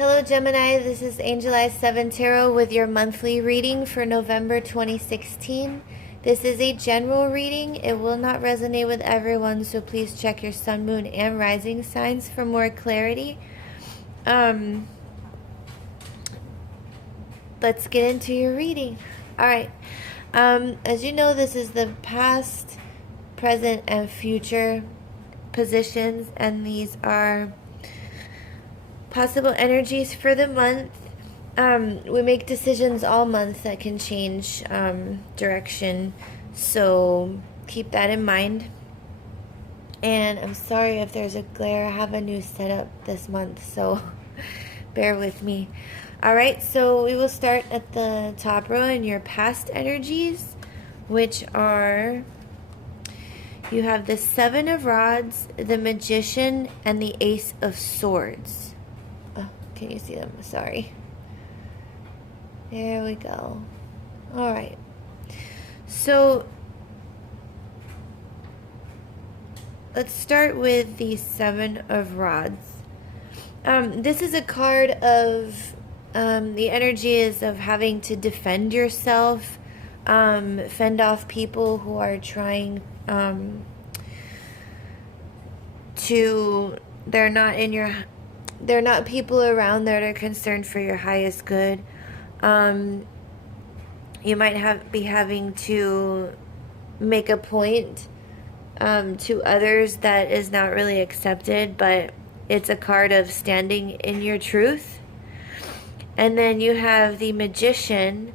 Hello Gemini, this is Angel Eyes 7 Tarot with your monthly reading for November 2016. This is a general reading. It will not resonate with everyone, so please check your sun, moon, and rising signs for more clarity. Let's get into your reading. Alright, as you know, this is the past, present, and future positions, and these are possible energies for the month. We make decisions all month that can change direction, so keep that in mind. And I'm sorry if there's a glare. I have a new setup this month, so bear with me. Alright, so we will start at the top row in your past energies, which are, you have the Seven of Rods, the Magician, and the Ace of Swords. Can you see them? Sorry. There we go. All right. So let's start with the Seven of Rods. This is a card of the energy is of having to defend yourself, fend off people who are trying they're not people around that are concerned for your highest good. You might be having to make a point to others that is not really accepted, but it's a card of standing in your truth. And then you have the Magician,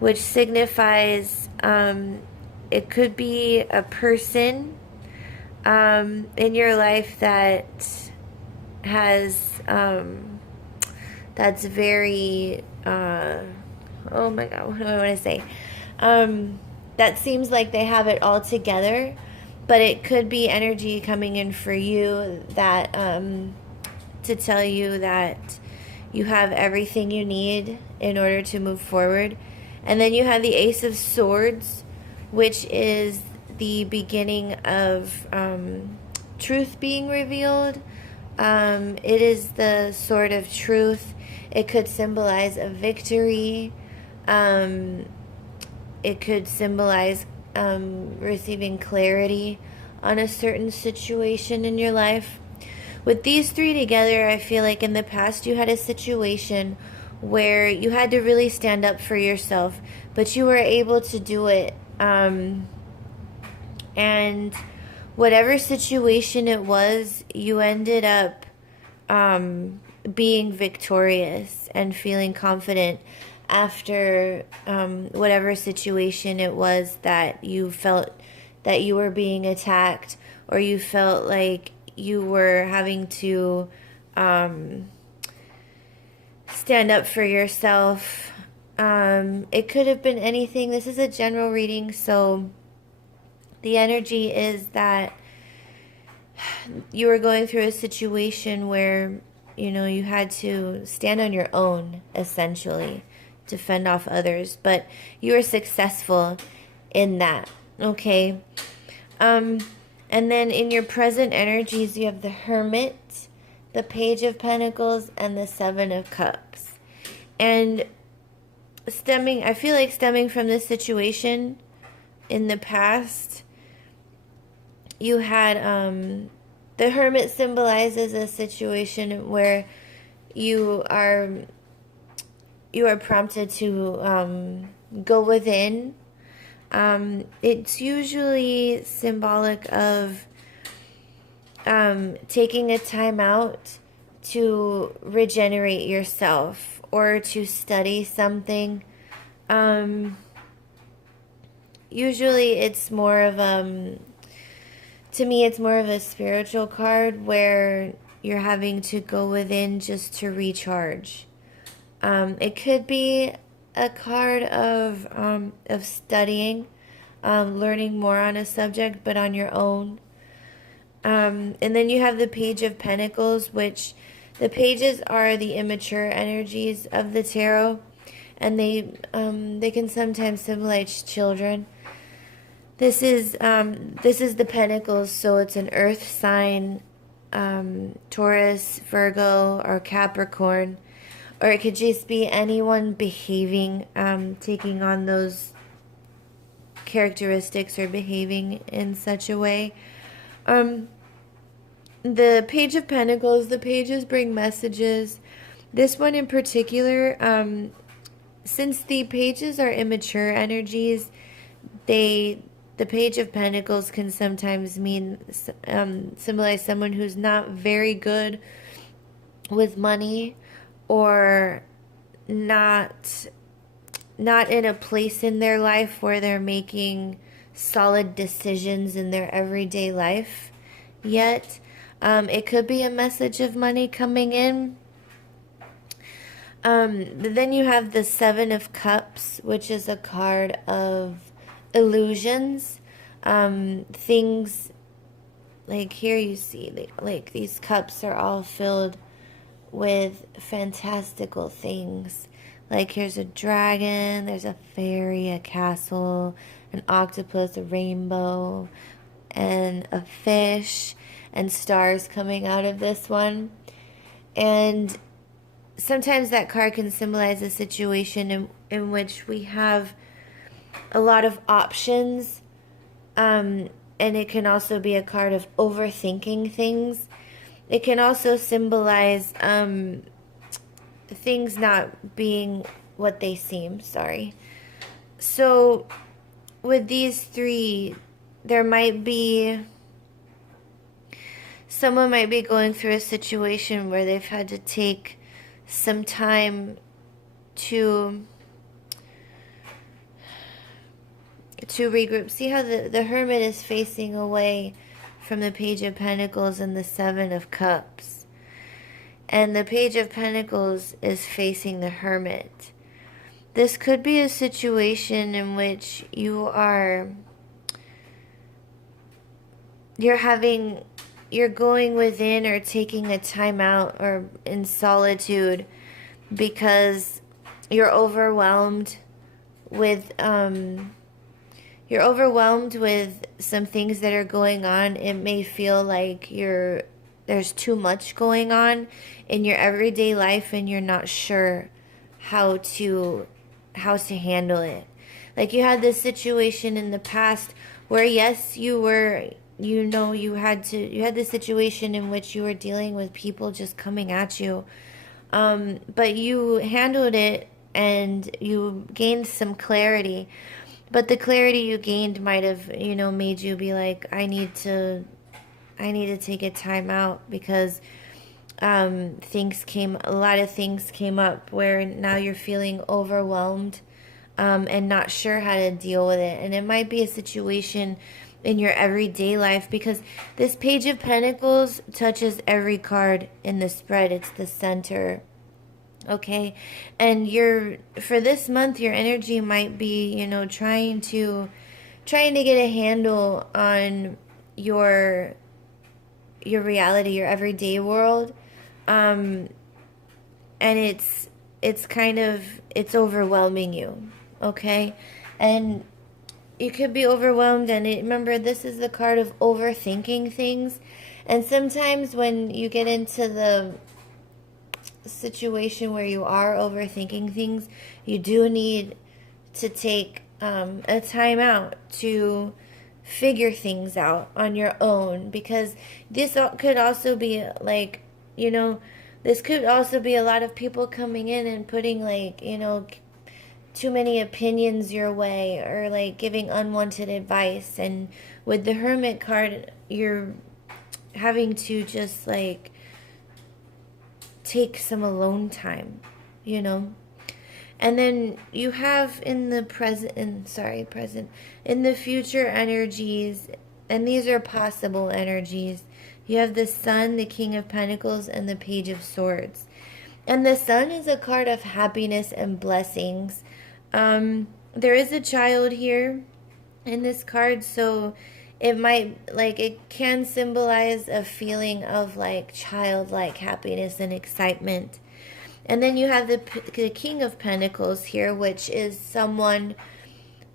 which signifies it could be a person in your life that has that's very oh my god, what do I want to say, that seems like they have it all together, but it could be energy coming in for you that to tell you that you have everything you need in order to move forward. And then you have the Ace of Swords, which is the beginning of truth being revealed. It is the sword of truth. It could symbolize a victory. It could symbolize receiving clarity on a certain situation in your life. With these three together, I feel like in the past you had a situation where you had to really stand up for yourself, but you were able to do it. And whatever situation it was, you ended up being victorious and feeling confident after whatever situation it was that you felt that you were being attacked, or you felt like you were having to stand up for yourself. It could have been anything. This is a general reading, so the energy is that you were going through a situation where, you had to stand on your own, essentially, to fend off others. But you were successful in that, okay? And then in your present energies, you have the Hermit, the Page of Pentacles, and the Seven of Cups. And I feel like stemming from this situation in the past, you had the Hermit symbolizes a situation where you are prompted to go within. It's usually symbolic of taking a time out to regenerate yourself or to study something. Usually it's more of to me, it's more of a spiritual card where you're having to go within just to recharge. It could be a card of studying, learning more on a subject, but on your own. And then you have the Page of Pentacles, which the pages are the immature energies of the tarot, and they can sometimes symbolize children. This is the Pentacles, so it's an earth sign, Taurus, Virgo, or Capricorn. or it could just be anyone behaving, taking on those characteristics or behaving in such a way. The Page of Pentacles, the pages bring messages. This one in particular, since the pages are immature energies, the Page of Pentacles can sometimes mean, symbolize someone who's not very good with money, or not in a place in their life where they're making solid decisions in their everyday life yet. It could be a message of money coming in. Then you have the Seven of Cups, which is a card of illusions. Things, like here you see, like these cups are all filled with fantastical things. Like here's a dragon, there's a fairy, a castle, an octopus, a rainbow, and a fish, and stars coming out of this one. And sometimes that card can symbolize a situation in which we have a lot of options, and it can also be a card of overthinking things. It can also symbolize things not being what they seem. Sorry. So with these three, there might be, someone might be going through a situation where they've had to take some time to regroup. See how the Hermit is facing away from the Page of Pentacles and the Seven of Cups. And the Page of Pentacles is facing the Hermit. This could be a situation in which you're going within or taking a time out or in solitude because you're overwhelmed with some things that are going on. It may feel like there's too much going on in your everyday life and you're not sure how to handle it. Like you had this situation in the past where yes, you had this situation in which you were dealing with people just coming at you, but you handled it and you gained some clarity. But the clarity you gained might have, made you be like, I need to take a time out because a lot of things came up where now you're feeling overwhelmed and not sure how to deal with it. And it might be a situation in your everyday life because this Page of Pentacles touches every card in the spread. It's the center. Okay, and for this month, your energy might be, trying to get a handle on your reality, your everyday world, and it's overwhelming you. Okay, and you could be overwhelmed, and remember, this is the card of overthinking things, and sometimes when you get into the situation where you are overthinking things, you do need to take a time out to figure things out on your own, because this could also be like, this could also be a lot of people coming in and putting too many opinions your way, or like giving unwanted advice. And with the Hermit card, you're having to just take some alone time, and then you have in the future energies, and these are possible energies. You have the Sun, the King of Pentacles, and the Page of Swords. And the Sun is a card of happiness and blessings. There is a child here in this card, so it can symbolize a feeling of childlike happiness and excitement. And then you have the King of Pentacles here, which is someone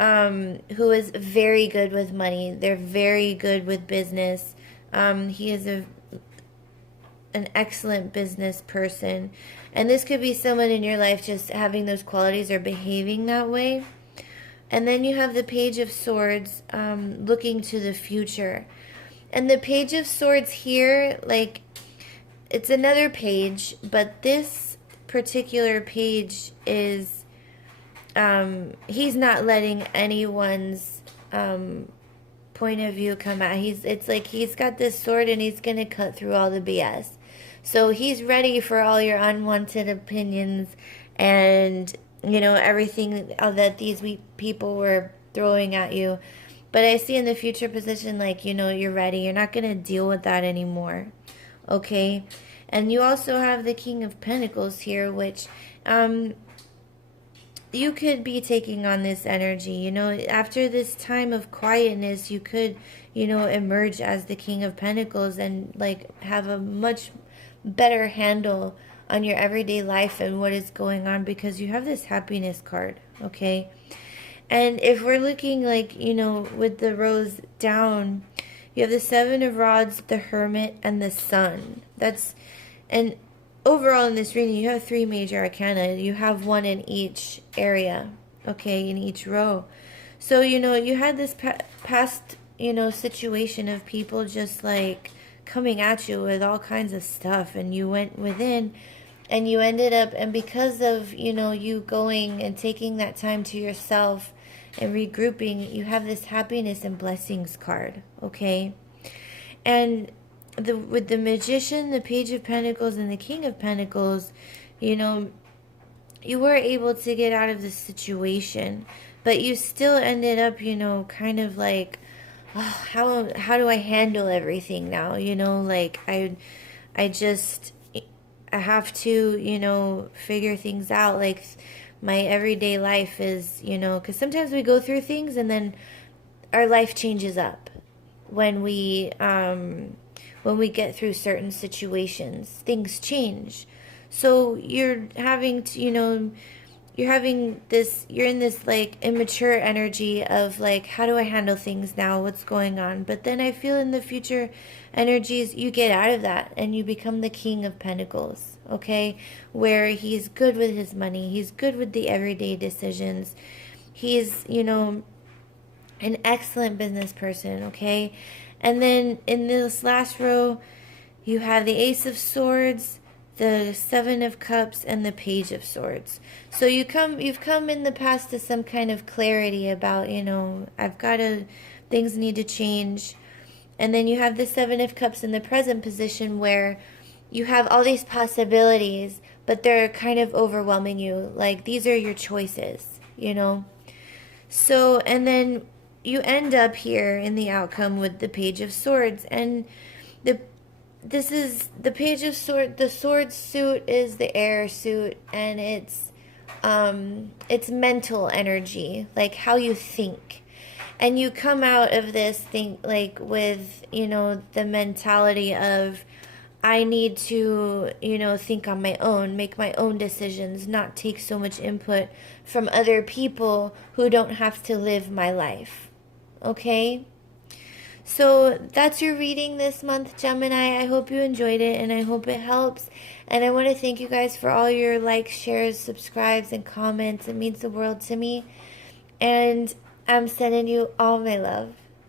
who is very good with money. They're very good with business. He is an excellent business person. And this could be someone in your life just having those qualities or behaving that way. And then you have the Page of Swords, looking to the future. And the Page of Swords here, like, it's another page, but this particular page is, he's not letting anyone's point of view come out. It's like he's got this sword and he's going to cut through all the BS. So he's ready for all your unwanted opinions and, you know, everything that these people were throwing at you. But I see in the future position, like, you know, you're ready. You're not going to deal with that anymore. Okay? And you also have the King of Pentacles here, which you could be taking on this energy. You know, after this time of quietness, you could, you know, emerge as the King of Pentacles and, like, have a much better handle on your everyday life and what is going on, because you have this happiness card, okay? And if we're looking, like, you know, with the rose down, you have the Seven of Rods, the Hermit, and the Sun. And overall in this reading, you have 3 major arcana. You have 1 in each area, okay, in each row. So, you know, you had this past, you know, situation of people just, like, coming at you with all kinds of stuff, and you went within and you ended up, and because of, you know, you going and taking that time to yourself and regrouping, you have this happiness and blessings card, okay? And with the Magician, the Page of Pentacles, and the King of Pentacles, you know, you were able to get out of the situation, but you still ended up, you know, kind of like, oh, how do I handle everything now? You know, like, I have to, you know, figure things out. Like, my everyday life is, you know, because sometimes we go through things and then our life changes up when we get through certain situations. Things change. So you're having to, you know, you're in this, like, immature energy of, like, how do I handle things now? What's going on? But then I feel in the future energies, you get out of that and you become the King of Pentacles, okay? Where he's good with his money. He's good with the everyday decisions. He's, you know, an excellent business person, okay? And then in this last row, you have the Ace of Swords, the Seven of Cups, and the Page of Swords. So you've come in the past to some kind of clarity about, you know, things need to change. And then you have the Seven of Cups in the present position, where you have all these possibilities, but they're kind of overwhelming you. Like, these are your choices, you know. So, and then you end up here in the outcome with the Page of Swords, and this is the Page of Swords. The sword suit is the air suit, and it's mental energy, like how you think. And you come out of this thing, like, with, you know, the mentality of, I need to, you know, think on my own, make my own decisions, not take so much input from other people who don't have to live my life. Okay? So that's your reading this month, Gemini. I hope you enjoyed it, and I hope it helps. And I want to thank you guys for all your likes, shares, subscribes, and comments. It means the world to me. And I'm sending you all my love.